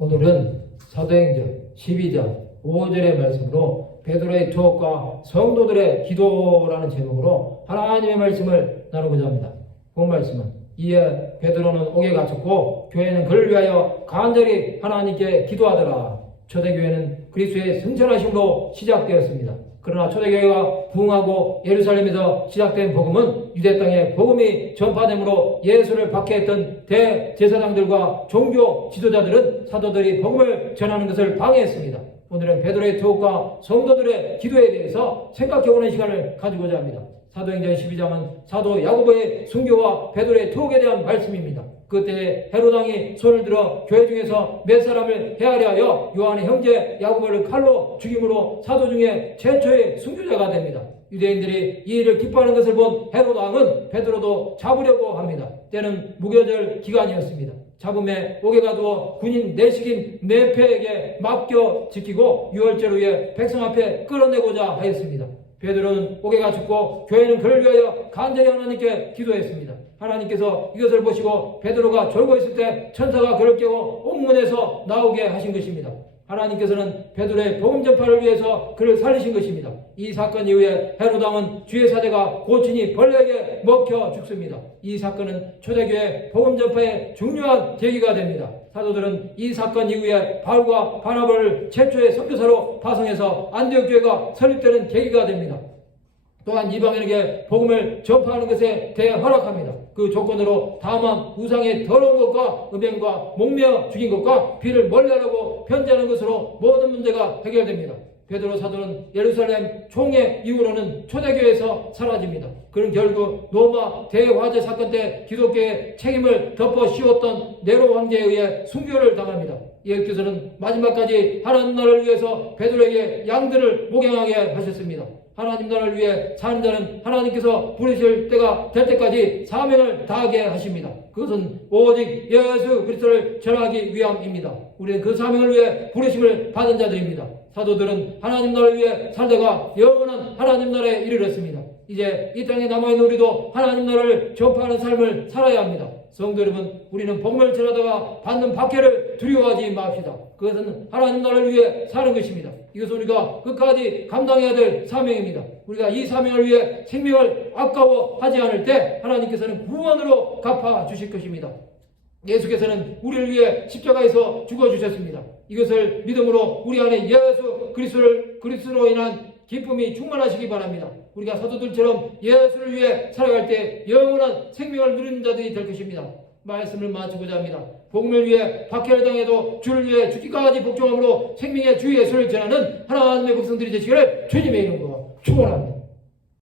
오늘은 사도행전 12장 5절의 말씀으로 베드로의 투옥과 성도들의 기도라는 제목으로 하나님의 말씀을 나누고자 합니다. 본 말씀은 이에 베드로는 옥에 갇혔고 교회는 그를 위하여 간절히 하나님께 기도하더라. 초대교회는 그리스도의 승천하심으로 시작되었습니다. 그러나 초대교회가 부흥하고 예루살렘에서 시작된 복음은 유대 땅에 복음이 전파됨으로 예수를 박해했던 대제사장들과 종교 지도자들은 사도들이 복음을 전하는 것을 방해했습니다. 오늘은 베드로의 투옥과 성도들의 기도에 대해서 생각해보는 시간을 가지고자 합니다. 사도행전 12장은 사도 야고보의 순교와 베드로의 투옥에 대한 말씀입니다. 그때 헤롯 왕이 손을 들어 교회 중에서 몇 사람을 해하려 하여 요한의 형제 야고보를 칼로 죽임으로 사도 중에 최초의 순교자가 됩니다. 유대인들이 이 일을 기뻐하는 것을 본 헤롯 왕은 베드로도 잡으려고 합니다. 때는 무교절 기간이었습니다. 잡음에 옥에 가두어 군인 내식인 네페에게 맡겨 지키고 유월절 후에 백성 앞에 끌어내고자 하였습니다. 베드로는 옥에 갇혔고 교회는 그를 위하여 간절히 하나님께 기도했습니다. 하나님께서 이것을 보시고 베드로가 졸고 있을 때 천사가 그를 깨워 옥문에서 나오게 하신 것입니다. 하나님께서는 베드로의 복음 전파를 위해서 그를 살리신 것입니다. 이 사건 이후에 헤롯 왕은 주의 사제가 고친이 벌레에게 먹혀 죽습니다. 이 사건은 초대교회 복음 전파의 중요한 계기가 됩니다. 사도들은 이 사건 이후에 바울과 바나바를 최초의 선교사로 파송해서 안디옥 교회가 설립되는 계기가 됩니다. 또한 이방인에게 복음을 전파하는 것에 대해 허락합니다. 그 조건으로 다만 우상의 더러운 것과 음행과 목매어 죽인 것과 비를 멀리하라고 편지하는 것으로 모든 문제가 해결됩니다. 베드로 사도는 예루살렘 총회 이후로는 초대교회에서 사라집니다. 그는 결국 로마 대화재 사건 때 기독교의 책임을 덮어 씌웠던 네로 황제에 의해 순교를 당합니다. 예수께서는 마지막까지 하나님 나라를 위해서 베드로에게 양들을 목양하게 하셨습니다. 하나님 나라를 위해 사는 자는 하나님께서 부르실 때가 될 때까지 사명을 다하게 하십니다. 그것은 오직 예수 그리스도를 전하기 위함입니다. 우리는 그 사명을 위해 부르심을 받은 자들입니다. 사도들은 하나님 나라를 위해 살다가 영원한 하나님 나라에 이르렀습니다. 이제 이 땅에 남아있는 우리도 하나님 나라를 전파하는 삶을 살아야 합니다. 성도 여러분, 우리는 복음을 전하다가 받는 박해를 두려워하지 맙시다. 그것은 하나님 나라를 위해 사는 것입니다. 이것은 우리가 끝까지 감당해야 될 사명입니다. 우리가 이 사명을 위해 생명을 아까워하지 않을 때 하나님께서는 구원으로 갚아주실 것입니다. 예수께서는 우리를 위해 십자가에서 죽어주셨습니다. 이것을 믿음으로 우리 안에 예수 그리스도로 인한 기쁨이 충만하시기 바랍니다. 우리가 사도들처럼 예수를 위해 살아갈 때 영원한 생명을 누리는 자들이 될 것입니다. 말씀을 마치고자 합니다. 복음을 위해 박해를 당해도 주를 위해 죽기까지 복종함으로 생명의 주 예수를 전하는 하나님의 백성들이 되시기를 주님의 이름으로 축원합니다.